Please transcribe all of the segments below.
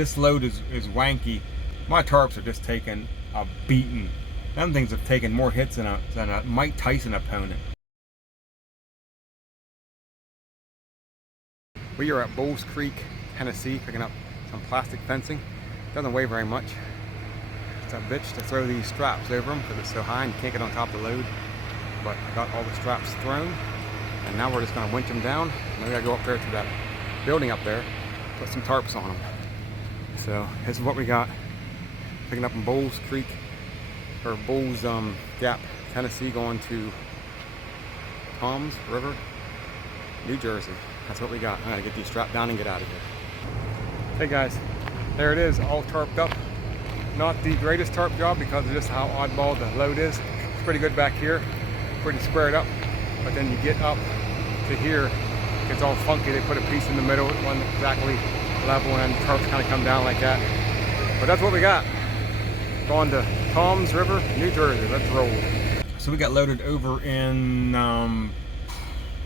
this load is wanky. My tarps are just taking a beating. Them things have taken more hits than a Mike Tyson opponent. We are at Bulls Creek, Tennessee, picking up some plastic fencing. Doesn't weigh very much. It's a bitch to throw these straps over them because it's so high and you can't get on top of the load. But I got all the straps thrown, and now we're just going to winch them down. And we got to go up there to that building up there, put some tarps on them. So this is what we got. Picking up in Bulls Creek, or Bulls Gap, Tennessee, going to Toms River, New Jersey. That's what we got. I gotta get these strapped down and get out of here. Hey guys, there it is, all tarped up. Not the greatest tarp job because of just how oddball the load is. It's pretty good back here, pretty squared up. But then you get up to here, it's all funky. They put a piece in the middle, one exactly level, and the tarps kind of come down like that. But that's what we got. Going to Toms River, New Jersey. Let's roll. So we got loaded over in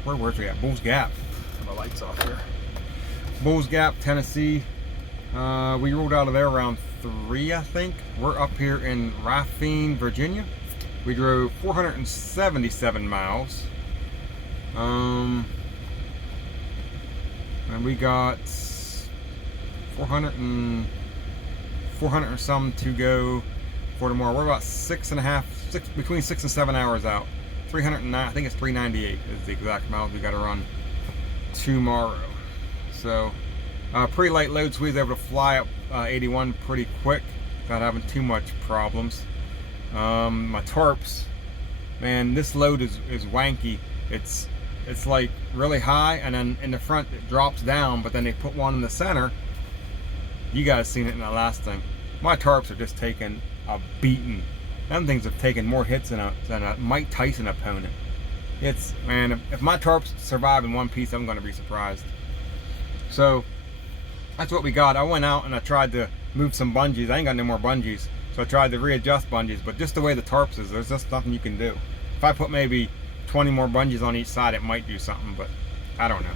where were we at? Bulls Gap. Turn my lights off here. Bulls Gap, Tennessee. We rolled out of there around 3, I think. We're up here in Raphine, Virginia. We drove 477 miles. And we got 400 and some to go for tomorrow. We're about between 6 and 7 hours out. 309, I think it's 398 is the exact miles we got to run tomorrow. So pretty light load, so we was able to fly up 81 pretty quick without having too much problems. My tarps, man, this load is wanky. It's like really high, and then in the front it drops down, but then they put one in the center. You guys seen it in the last thing. My tarps are just taking a beating. Them things have taken more hits than a Mike Tyson opponent. Man, if my tarps survive in one piece, I'm going to be surprised. So that's what we got. I went out and I tried to move some bungees. I ain't got no more bungees, so I tried to readjust bungees. But just the way the tarps is, there's just nothing you can do. If I put maybe 20 more bungees on each side, it might do something, but I don't know.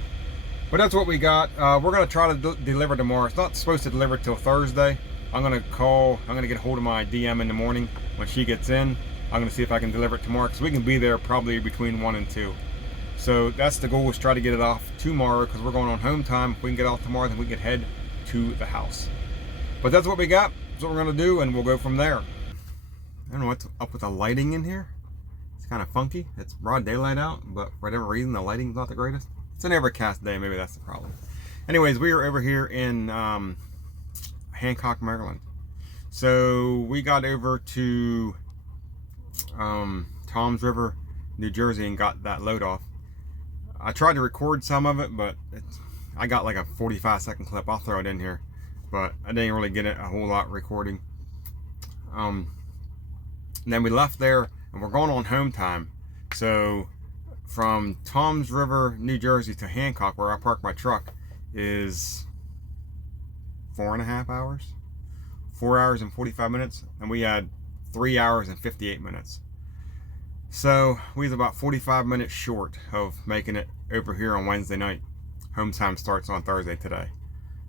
But that's what we got. We're going to try to deliver tomorrow. It's not supposed to deliver till Thursday. I'm going to get a hold of my DM in the morning when she gets in. I'm going to see if I can deliver it tomorrow, because we can be there probably between 1 and 2. So that's the goal, is try to get it off tomorrow, because we're going on home time. If we can get off tomorrow, then we can head to the house. But that's what we got. That's what we're going to do, and we'll go from there. I don't know what's up with the lighting in here. It's kind of funky. It's broad daylight out, but for whatever reason, the lighting's not the greatest. It's an overcast day. Maybe that's the problem. Anyways, we are over here in Hancock, Maryland. So we got over to Toms River, New Jersey, and got that load off. I tried to record some of it, but I got like a 45-second clip. I'll throw it in here, but I didn't really get it a whole lot recording. And then we left there, and we're going on home time. So from Toms River, New Jersey to Hancock, where I parked my truck, is 4.5 hours. 4 hours and 45 minutes, and we had 3 hours and 58 minutes. So we was about 45 minutes short of making it over here on Wednesday night. Home time starts on Thursday today.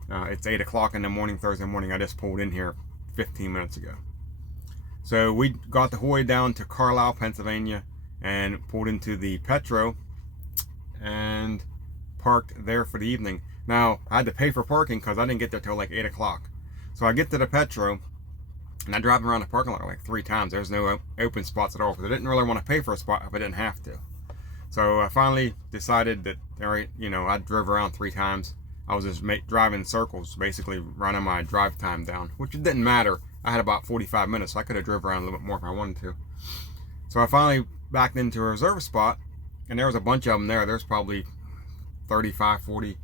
It's 8 o'clock in the morning, Thursday morning. I just pulled in here 15 minutes ago. So we got the whole way down to Carlisle, Pennsylvania, and pulled into the Petro and parked there for the evening. Now, I had to pay for parking because I didn't get there till like 8 o'clock. So I get to the Petro, and I drive around the parking lot like 3 times. There's no open spots at all, because I didn't really want to pay for a spot if I didn't have to. So I finally decided that, all right, I drove around 3 times. I was just driving circles, basically running my drive time down, which it didn't matter. I had about 45 minutes, so I could have drove around a little bit more if I wanted to. So I finally backed into a reserve spot, and there was a bunch of them there. There's probably 35, 40,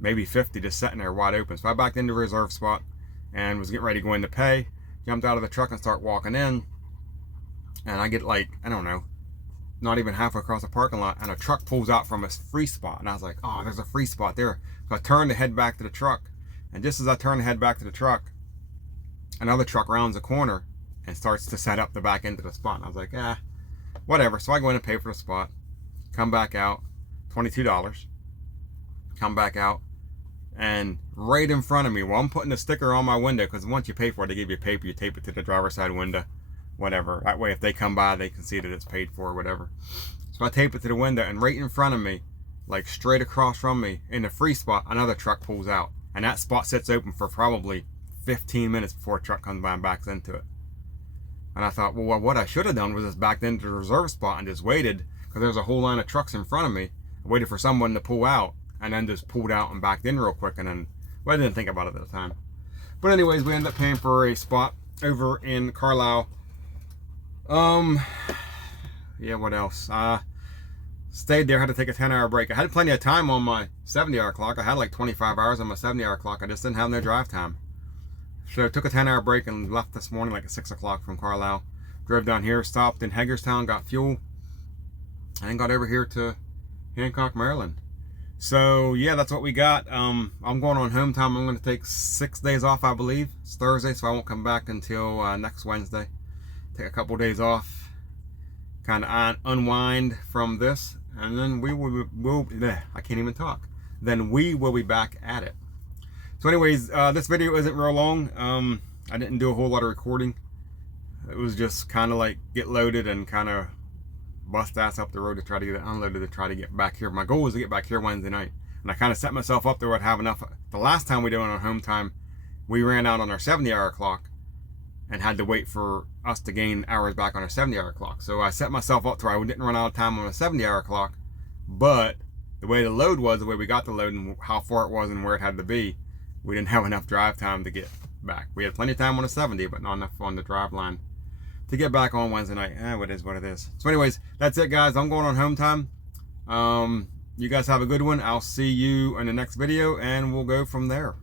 maybe 50 just sitting there wide open. So I backed into a reserve spot and was getting ready to go in to pay. Jumped out of the truck and start walking in, and I get like, I don't know, not even halfway across the parking lot, and a truck pulls out from a free spot, and I was like, oh, there's a free spot there. So I turned to head back to the truck, and just as I turned to head back to the truck, another truck rounds a corner and starts to set up the back end of the spot, and I was like, whatever. So I go in and pay for the spot, come back out, $22, come back out, and right in front of me, while I'm putting the sticker on my window, because once you pay for it, they give you paper, you tape it to the driver's side window, whatever. That way, if they come by, they can see that it's paid for or whatever. So I tape it to the window, and right in front of me, like straight across from me, in the free spot, another truck pulls out. And that spot sits open for probably 15 minutes before a truck comes by and backs into it. And I thought, well, what I should have done was just backed into the reserve spot and just waited, because there's a whole line of trucks in front of me. I waited for someone to pull out, and then just pulled out and backed in real quick, and then, well, I didn't think about it at the time. But anyways, we ended up paying for a spot over in Carlisle. Yeah, what else? Stayed there, had to take a 10-hour break. I had plenty of time on my 70-hour clock. I had like 25 hours on my 70-hour clock. I just didn't have no drive time. So I took a 10-hour break and left this morning like at 6 o'clock from Carlisle. Drove down here, stopped in Hagerstown, got fuel, and got over here to Hancock, Maryland. So yeah, that's what we got. I'm going on home time. I'm going to take 6 days off, I believe. It's Thursday, so I won't come back until next Wednesday. Take a couple days off, kind of unwind from this, and then I can't even talk. Then we will be back at it. So anyways, this video isn't real long. I didn't do a whole lot of recording. It was just kind of like get loaded and kind of bust ass up the road to try to get it unloaded, to try to get back here. My goal was to get back here Wednesday night, and I kind of set myself up there. I'd have enough. The last time we did it on home time, we ran out on our 70-hour clock and had to wait for us to gain hours back on our 70-hour clock. So I set myself up to where I didn't run out of time on a 70-hour clock, but the way the load was, the way we got the load and how far it was and where it had to be, we didn't have enough drive time to get back. We had plenty of time on a 70, but not enough on the drive line to get back on Wednesday night. It is what it is. So anyways, that's it, guys. I'm going on home time. You guys have a good one. I'll see you in the next video, and we'll go from there.